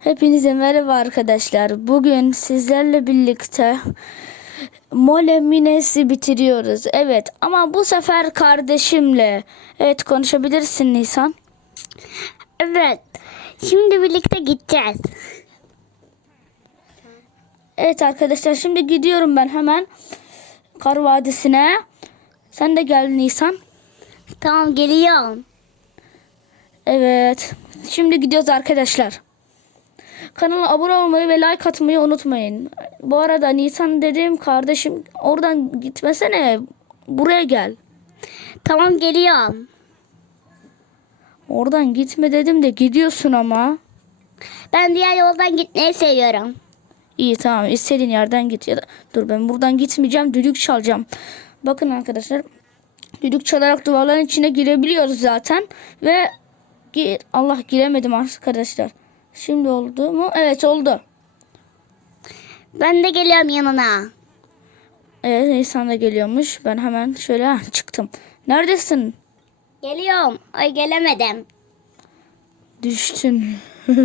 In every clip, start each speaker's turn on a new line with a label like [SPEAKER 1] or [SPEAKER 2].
[SPEAKER 1] Hepinize merhaba arkadaşlar. Bugün sizlerle birlikte Mole Mines'i bitiriyoruz. Evet ama bu sefer kardeşimle. Evet konuşabilirsin Nisan.
[SPEAKER 2] Evet. Şimdi birlikte gideceğiz.
[SPEAKER 1] Evet arkadaşlar şimdi gidiyorum ben hemen Kar Vadisi'ne. Sen de gel Nisan.
[SPEAKER 2] Tamam geliyorum.
[SPEAKER 1] Evet. Şimdi gidiyoruz arkadaşlar. Kanala abone olmayı ve like atmayı unutmayın. Bu arada Nisan dediğim kardeşim oradan gitmesene. Buraya gel.
[SPEAKER 2] Tamam geliyorum.
[SPEAKER 1] Oradan gitme dedim de gidiyorsun ama.
[SPEAKER 2] Ben diğer yoldan gitmeyi seviyorum.
[SPEAKER 1] İyi tamam istediğin yerden git. Ya da, dur ben buradan gitmeyeceğim düdük çalacağım. Bakın arkadaşlar düdük çalarak duvarların içine girebiliyoruz zaten. Ve gir, Allah giremedim arkadaşlar. Şimdi oldu mu? Evet oldu.
[SPEAKER 2] Ben de geliyorum yanına.
[SPEAKER 1] Evet Nisan da geliyormuş. Ben hemen şöyle çıktım. Neredesin?
[SPEAKER 2] Geliyorum. Ay gelemedim.
[SPEAKER 1] Düştün.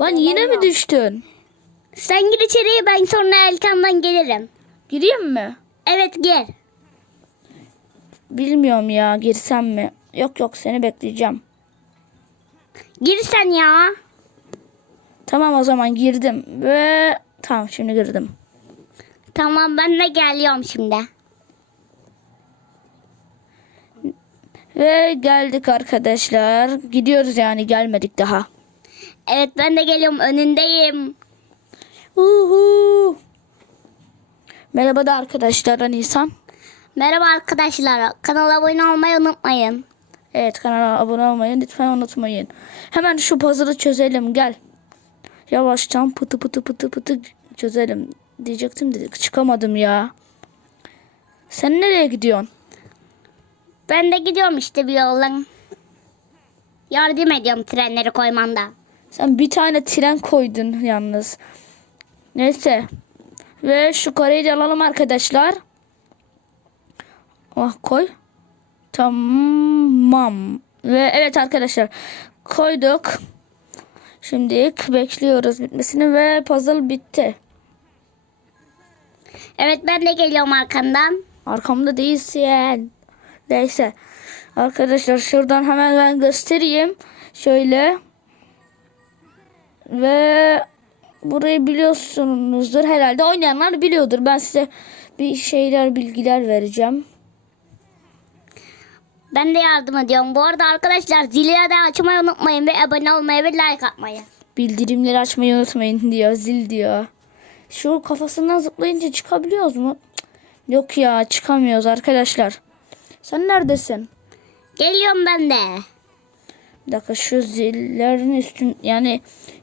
[SPEAKER 1] Lan yine mi düştün?
[SPEAKER 2] Sen gir içeriye ben sonra Elkan'dan gelirim.
[SPEAKER 1] Gireyim mi?
[SPEAKER 2] Evet gel.
[SPEAKER 1] Bilmiyorum ya girsem mi? Yok yok seni bekleyeceğim.
[SPEAKER 2] Gir sen ya.
[SPEAKER 1] Tamam o zaman girdim ve tamam şimdi girdim.
[SPEAKER 2] Tamam ben de geliyorum şimdi.
[SPEAKER 1] Ve geldik arkadaşlar. Gidiyoruz yani gelmedik daha.
[SPEAKER 2] Evet ben de geliyorum önündeyim.
[SPEAKER 1] Uhu. Merhaba da arkadaşlar Nisan.
[SPEAKER 2] Merhaba arkadaşlar. Kanala abone olmayı unutmayın.
[SPEAKER 1] Evet kanala abone olmayı lütfen unutmayın. Hemen şu puzzle'ı çözelim gel. Yavaştan pıtı pıtı pıtı pıtı çözelim diyecektim de çıkamadım ya. Sen nereye gidiyorsun?
[SPEAKER 2] Ben de gidiyorum işte bir yoldan. Yardım ediyorum trenleri koymanda.
[SPEAKER 1] Sen bir tane tren koydun yalnız. Neyse. Ve şu kareyi de alalım arkadaşlar. Ah koy. Tamam. Ve evet arkadaşlar koyduk. Şimdi bekliyoruz bitmesini ve puzzle bitti.
[SPEAKER 2] Evet ben de geliyorum arkandan.
[SPEAKER 1] Arkamda değilsin. Neyse. Arkadaşlar şuradan hemen ben göstereyim. Şöyle. Ve burayı biliyorsunuzdur herhalde. Oynayanlar biliyordur. Ben size bir şeyler bilgiler vereceğim.
[SPEAKER 2] Ben de yardım ediyorum. Bu arada arkadaşlar zili de açmayı unutmayın ve abone olmayı ve like atmayı.
[SPEAKER 1] Bildirimleri açmayı unutmayın diyor. Zil diyor. Şu kafasından zıplayınca çıkabiliyoruz mu? Yok ya çıkamıyoruz arkadaşlar. Sen neredesin?
[SPEAKER 2] Geliyorum ben de.
[SPEAKER 1] Bir dakika şu zillerin üstün yani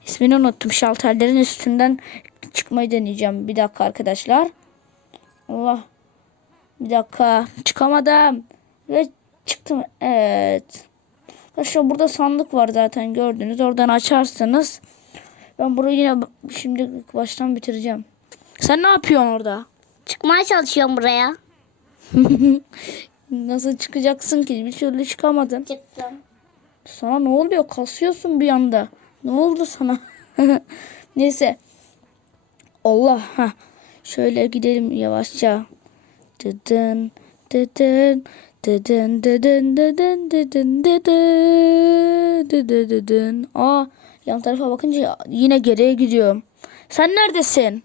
[SPEAKER 1] ismini unuttum. Şalterlerin üstünden çıkmayı deneyeceğim. Bir dakika arkadaşlar. Allah. Bir dakika. Çıkamadım. Ve çıktım. Evet. Arkadaşlar burada sandık var zaten gördünüz. Oradan açarsınız. Ben burayı yine şimdi baştan bitireceğim. Sen ne yapıyorsun orada?
[SPEAKER 2] Çıkmaya çalışıyorum buraya.
[SPEAKER 1] Nasıl çıkacaksın ki? Bir türlü çıkamadın.
[SPEAKER 2] Çıktım.
[SPEAKER 1] Sana ne oluyor? Kasıyorsun bir anda. Ne oldu sana? Neyse. Allah. ha. Şöyle gidelim yavaşça. Dıdın, dıdın, dıdın, dıdın, dıdın, dıdın, dıdın, dıdın, dıdın. Aa, yan tarafa bakınca yine geriye gidiyorum. Sen neredesin?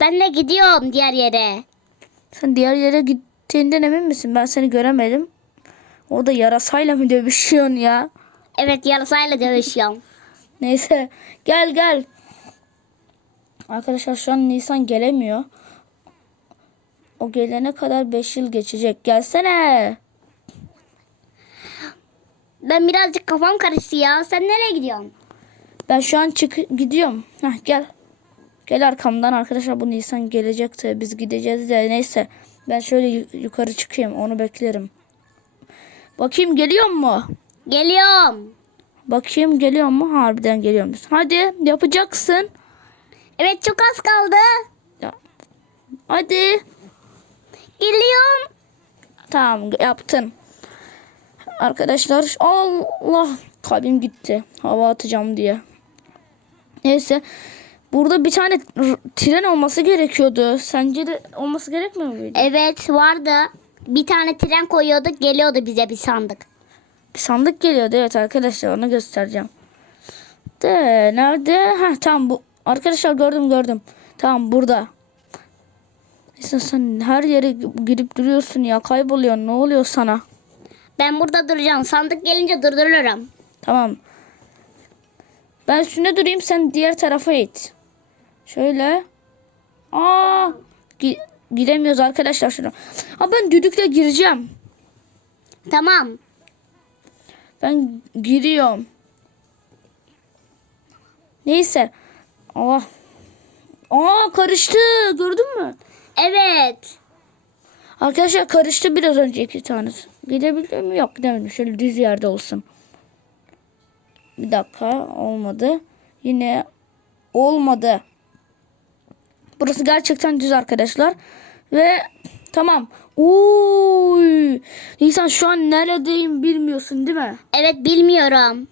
[SPEAKER 2] Ben de gidiyorum diğer yere.
[SPEAKER 1] Sen diğer yere gittiğinden emin misin? Ben seni göremedim. Orada yarasayla mı dövüşüyorsun ya?
[SPEAKER 2] Evet yarasayla dövüşüyorum.
[SPEAKER 1] Neyse gel gel. Arkadaşlar şu an Nisan gelemiyor. O gelene kadar 5 yıl geçecek. Gelsene.
[SPEAKER 2] Ben birazcık kafam karıştı ya. Sen nereye gidiyorsun?
[SPEAKER 1] Ben şu an çık gidiyorum. Heh, gel. Gel arkamdan arkadaşlar bu Nisan gelecekti. Biz gideceğiz de neyse. Ben şöyle yu- yukarı çıkayım onu beklerim. Bakayım geliyor mu?
[SPEAKER 2] Geliyorum.
[SPEAKER 1] Bakayım geliyor mu? Harbiden geliyormuş. Hadi yapacaksın.
[SPEAKER 2] Evet çok az kaldı.
[SPEAKER 1] Ya. Hadi.
[SPEAKER 2] Geliyorum.
[SPEAKER 1] Tamam yaptın. Arkadaşlar Allah kalbim gitti. Hava atacağım diye. Neyse. Burada bir tane tren olması gerekiyordu. Sence de olması gerekmiyor muydu?
[SPEAKER 2] Evet vardı. Bir tane tren koyuyorduk geliyordu bize bir sandık.
[SPEAKER 1] Bir sandık geliyordu evet arkadaşlar onu göstereceğim. De nerede? Ha tamam bu. Arkadaşlar gördüm gördüm. Tamam burada. Neyse sen her yere girip duruyorsun ya kayboluyor ne oluyor sana?
[SPEAKER 2] Ben burada duracağım. Sandık gelince durdururum.
[SPEAKER 1] Tamam. Ben üstünde durayım sen diğer tarafa it. Şöyle. Aa, gi- giremiyoruz arkadaşlar şuna. Ha ben düdükle gireceğim.
[SPEAKER 2] Tamam.
[SPEAKER 1] Ben giriyorum. Neyse. Allah. Aa karıştı. Gördün mü?
[SPEAKER 2] Evet.
[SPEAKER 1] Arkadaşlar karıştı biraz önce iki tanesi. Gidebiliyor mu? Yok gidemedim. Şöyle düz yerde olsun. Bir dakika olmadı. Yine olmadı. Burası gerçekten düz arkadaşlar. Ve tamam. Uy. Nisan şu an neredeyim bilmiyorsun değil mi?
[SPEAKER 2] Evet bilmiyorum.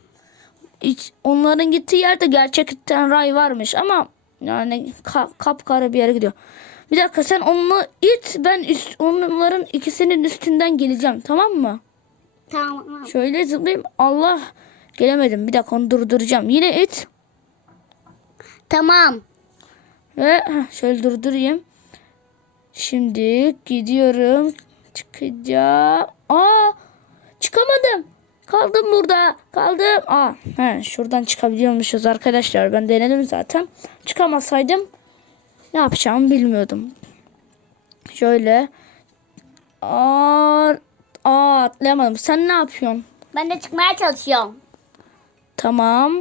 [SPEAKER 1] Hiç, onların gittiği yerde gerçekten ray varmış ama yani ka- kapkara bir yere gidiyor. Bir dakika sen onu it ben üst, onların ikisinin üstünden geleceğim tamam mı?
[SPEAKER 2] Tamam.
[SPEAKER 1] Şöyle zıplayayım Allah gelemedim bir dakika onu durduracağım. Yine it
[SPEAKER 2] Tamam.
[SPEAKER 1] ve şöyle durdurayım. Şimdi gidiyorum çıkacağım. Aa çıkamadım. Kaldım burada. Kaldım. Aa, he, şuradan çıkabiliyormuşuz arkadaşlar. Ben denedim zaten. Çıkamasaydım ne yapacağımı bilmiyordum. Şöyle. Aa, aa atlayamadım. Sen ne yapıyorsun?
[SPEAKER 2] Ben de çıkmaya çalışıyorum.
[SPEAKER 1] Tamam.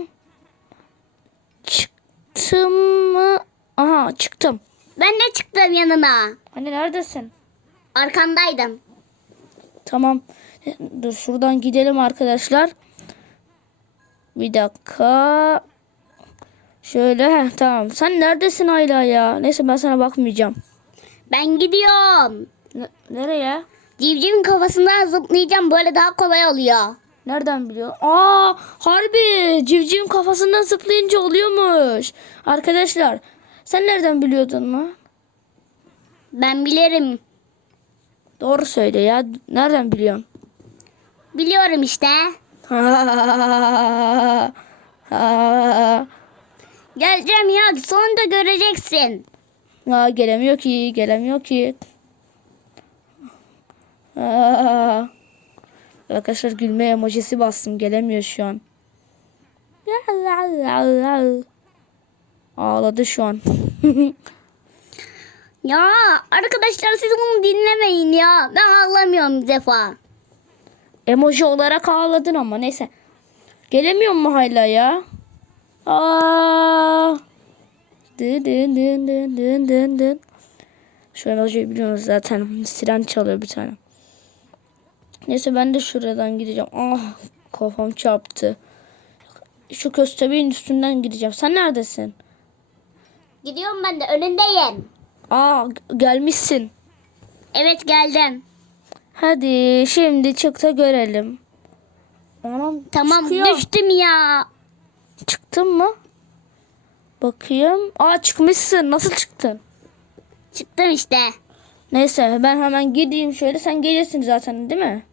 [SPEAKER 1] Çıktım mı? Aha çıktım.
[SPEAKER 2] Ben de çıktım yanına.
[SPEAKER 1] Hani neredesin?
[SPEAKER 2] Arkandaydım.
[SPEAKER 1] Tamam. Dur şuradan gidelim arkadaşlar. Bir dakika. Şöyle heh, tamam. Sen neredesin hala ya? Neyse ben sana bakmayacağım.
[SPEAKER 2] Ben gidiyorum.
[SPEAKER 1] Ne- nereye?
[SPEAKER 2] Civcivin kafasından zıplayacağım. Böyle daha kolay oluyor.
[SPEAKER 1] Nereden biliyor? Aa harbi civcivin kafasından zıplayınca oluyormuş. Arkadaşlar sen nereden biliyordun mu?
[SPEAKER 2] Ben bilirim.
[SPEAKER 1] Doğru söyle ya. Nereden biliyorsun?
[SPEAKER 2] Biliyorum işte. Geleceğim ya. Sonunda göreceksin.
[SPEAKER 1] Aa, gelemiyor ki, gelemiyor ki. Aa. Arkadaşlar gülme emojisi bastım, gelemiyor şu an. Ağladı şu an.
[SPEAKER 2] Ya arkadaşlar siz bunu dinlemeyin ya. Ben ağlamıyorum bir defa.
[SPEAKER 1] Emoji olarak ağladın ama neyse. Gelemiyor mu hala ya? Aa. Dın dın dın dın dın dın dın. Şu emojiyi biliyorsunuz zaten. Siren çalıyor bir tane. Neyse ben de şuradan gideceğim. Ah kafam çarptı. Şu köstebeğin üstünden gideceğim. Sen neredesin?
[SPEAKER 2] Gidiyorum ben de önündeyim.
[SPEAKER 1] Aa gelmişsin.
[SPEAKER 2] Evet geldim.
[SPEAKER 1] Hadi şimdi çık da görelim. Anam
[SPEAKER 2] Tamam
[SPEAKER 1] çıkıyor.
[SPEAKER 2] düştüm ya.
[SPEAKER 1] Çıktın mı? Bakayım. Aa çıkmışsın. Nasıl çıktın?
[SPEAKER 2] Çıktım işte.
[SPEAKER 1] Neyse ben hemen gideyim şöyle. Sen gelirsin zaten değil mi?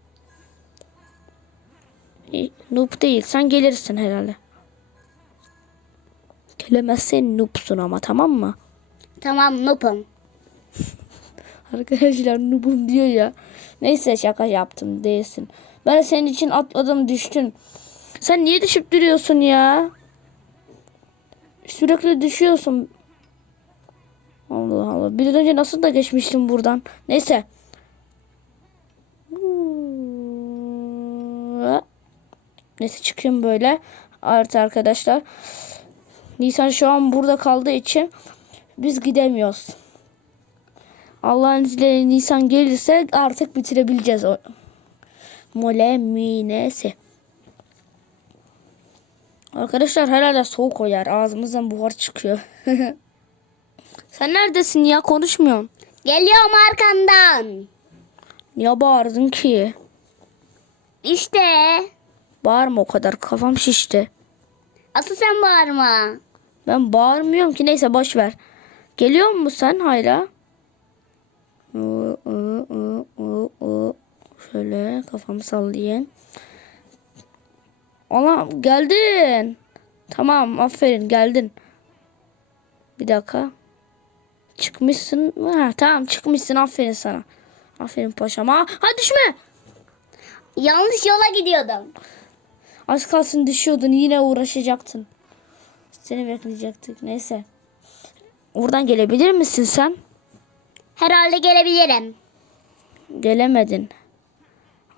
[SPEAKER 1] Noob değil. Sen gelirsin herhalde. Gelemezsen noobsun ama tamam mı?
[SPEAKER 2] Tamam nupum.
[SPEAKER 1] Arkadaşlar noobum diyor ya. Neyse şaka yaptım değilsin. Ben senin için atladım düştün. Sen niye düşüp duruyorsun ya? Sürekli düşüyorsun. Allah Allah. Bir önce nasıl da geçmiştim buradan. Neyse. Neyse çıkayım böyle. Artı arkadaşlar. Nisan şu an burada kaldığı için biz gidemiyoruz. Allah'ın izniyle Nisan gelirse artık bitirebileceğiz. Mole minesi. Arkadaşlar herhalde soğuk o yer. Ağzımızdan buhar çıkıyor. Sen neredesin ya? Konuşmuyorsun.
[SPEAKER 2] Geliyorum arkandan.
[SPEAKER 1] Niye bağırdın ki?
[SPEAKER 2] İşte.
[SPEAKER 1] Bağırma o kadar. Kafam şişti.
[SPEAKER 2] Asıl sen bağırma.
[SPEAKER 1] Ben bağırmıyorum ki neyse boş ver. Geliyor mu sen hala? Oo, oo, oo. Şöyle kafamı sallayayım. Allah geldin. Tamam aferin geldin. Bir dakika. Çıkmışsın mı? Ha, tamam çıkmışsın aferin sana. Aferin paşam. Aa, ha düşme.
[SPEAKER 2] Yanlış yola gidiyordum.
[SPEAKER 1] Az kalsın düşüyordun yine uğraşacaktın. Seni bekleyecektik neyse. Oradan gelebilir misin sen?
[SPEAKER 2] Herhalde gelebilirim.
[SPEAKER 1] Gelemedin.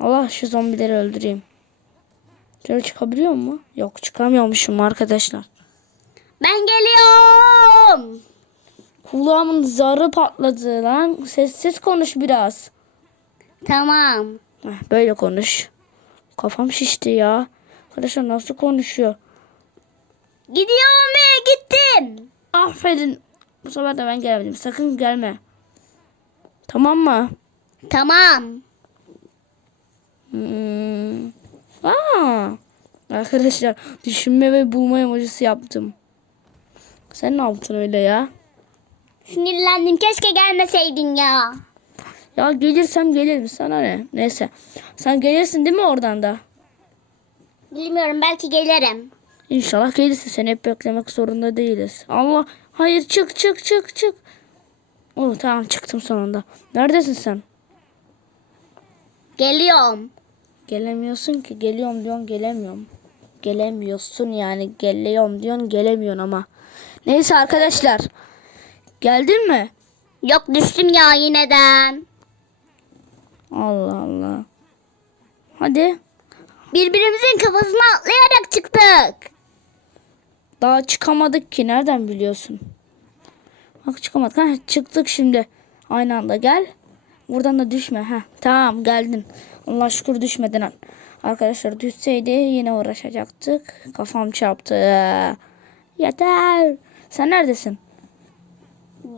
[SPEAKER 1] Allah şu zombileri öldüreyim. Şöyle çıkabiliyor mu? Yok çıkamıyormuşum arkadaşlar.
[SPEAKER 2] Ben geliyorum.
[SPEAKER 1] Kulağımın zarı patladı lan. Sessiz konuş biraz.
[SPEAKER 2] Tamam.
[SPEAKER 1] Heh, böyle konuş. Kafam şişti ya. Arkadaşlar nasıl konuşuyor?
[SPEAKER 2] Gidiyorum ve gittim.
[SPEAKER 1] Aferin. Bu sefer de ben gelemedim. Sakın gelme. Tamam mı?
[SPEAKER 2] Tamam.
[SPEAKER 1] Hmm. Aa. Arkadaşlar düşünme ve bulma emojisi yaptım. Sen ne yaptın öyle ya?
[SPEAKER 2] Sinirlendim. Keşke gelmeseydin ya.
[SPEAKER 1] Ya gelirsem gelirim sana ne? Neyse. Sen gelirsin değil mi oradan da?
[SPEAKER 2] Bilmiyorum belki gelirim.
[SPEAKER 1] İnşallah gelirsin. Seni hep beklemek zorunda değiliz. Allah. Hayır çık çık çık çık. Oh tamam çıktım sonunda. Neredesin sen?
[SPEAKER 2] Geliyorum.
[SPEAKER 1] Gelemiyorsun ki. Geliyorum diyorsun gelemiyorum. Gelemiyorsun yani. Geliyorum diyorsun gelemiyorsun ama. Neyse arkadaşlar. Geldin mi?
[SPEAKER 2] Yok düştüm ya yineden.
[SPEAKER 1] Allah Allah. Hadi.
[SPEAKER 2] Birbirimizin kafasına atlayarak çıktık.
[SPEAKER 1] Daha çıkamadık ki. Nereden biliyorsun? Bak çıkamadık. Heh, çıktık şimdi. Aynı anda gel. Buradan da düşme. Heh, tamam geldin. Allah şükür düşmedin. Arkadaşlar düşseydi yine uğraşacaktık. Kafam çarptı. Yeter. Sen neredesin?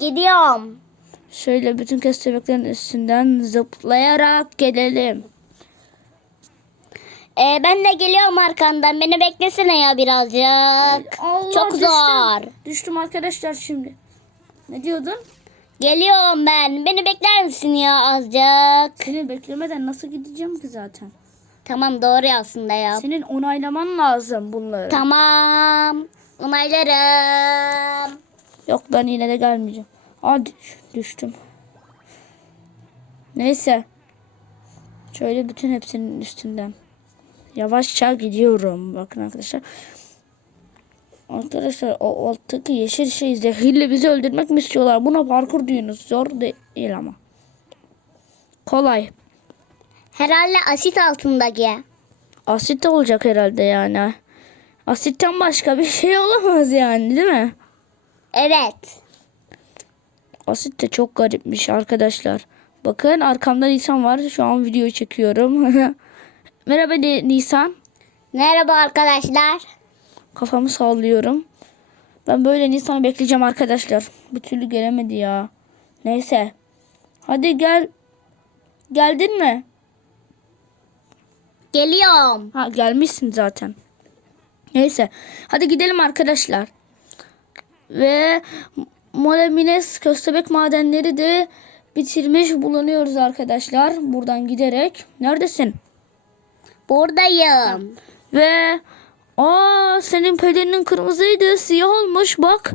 [SPEAKER 2] Gidiyorum.
[SPEAKER 1] Şöyle bütün köstebeklerin üstünden zıplayarak gelelim.
[SPEAKER 2] Ee, ben de geliyorum arkandan. Beni beklesene ya birazcık.
[SPEAKER 1] Allah,
[SPEAKER 2] Çok
[SPEAKER 1] düştüm.
[SPEAKER 2] zor.
[SPEAKER 1] Düştüm arkadaşlar şimdi. Ne diyordun?
[SPEAKER 2] Geliyorum ben. Beni bekler misin ya azıcık?
[SPEAKER 1] Seni beklemeden nasıl gideceğim ki zaten?
[SPEAKER 2] Tamam doğru aslında ya.
[SPEAKER 1] Senin onaylaman lazım bunları.
[SPEAKER 2] Tamam. Onaylarım.
[SPEAKER 1] Yok ben yine de gelmeyeceğim. Aa düş- düştüm. Neyse. Şöyle bütün hepsinin üstünden. Yavaşça gidiyorum. Bakın arkadaşlar. Arkadaşlar o alttaki yeşil şey zehirle bizi öldürmek mi istiyorlar? Buna parkur diyorsunuz. Zor değil ama. Kolay.
[SPEAKER 2] Herhalde asit altındaki.
[SPEAKER 1] Asit olacak herhalde yani. Asitten başka bir şey olamaz yani değil mi?
[SPEAKER 2] Evet.
[SPEAKER 1] Asit de çok garipmiş arkadaşlar. Bakın arkamda Nisan var. Şu an video çekiyorum. Merhaba Ni- Nisan.
[SPEAKER 2] Merhaba arkadaşlar.
[SPEAKER 1] Kafamı sallıyorum. Ben böyle Nisan'ı bekleyeceğim arkadaşlar. Bir türlü gelemedi ya. Neyse. Hadi gel. Geldin mi?
[SPEAKER 2] Geliyorum.
[SPEAKER 1] Ha gelmişsin zaten. Neyse. Hadi gidelim arkadaşlar. Ve Molemines köstebek madenleri de bitirmiş bulunuyoruz arkadaşlar. Buradan giderek. Neredesin?
[SPEAKER 2] Buradayım.
[SPEAKER 1] Ve aa senin pelerinin kırmızıydı. Siyah olmuş bak.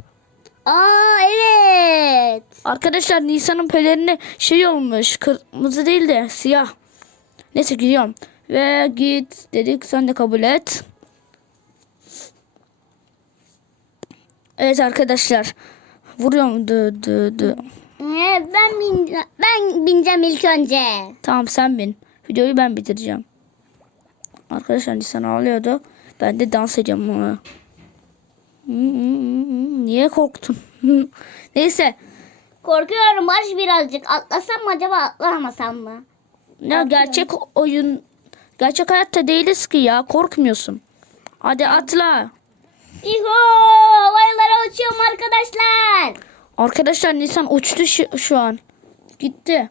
[SPEAKER 2] Aa evet.
[SPEAKER 1] Arkadaşlar Nisan'ın pelerini şey olmuş. Kırmızı değil de siyah. Neyse gidiyorum. Ve git dedik sen de kabul et. Evet arkadaşlar. Vuruyorum. Dı dı.
[SPEAKER 2] Ee, Ben bin, ben bineceğim ilk önce.
[SPEAKER 1] Tamam sen bin. Videoyu ben bitireceğim. Arkadaşlar Nisan ağlıyordu. Ben de dans edeceğim ona. Niye korktun? Neyse.
[SPEAKER 2] Korkuyorum Barış birazcık. Atlasam mı acaba atlamasam mı?
[SPEAKER 1] Ya gerçek oyun gerçek hayatta değiliz ki ya korkmuyorsun. Hadi atla.
[SPEAKER 2] İho! Havalara uçuyorum arkadaşlar.
[SPEAKER 1] Arkadaşlar Nisan uçtu şu, şu an. Gitti.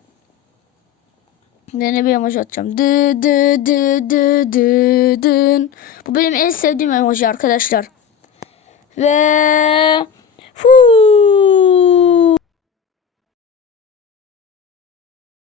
[SPEAKER 1] Yine bir emoji atacağım. Dı dı dı dı dı dın. Bu benim en sevdiğim emoji arkadaşlar. Ve... Fuuu.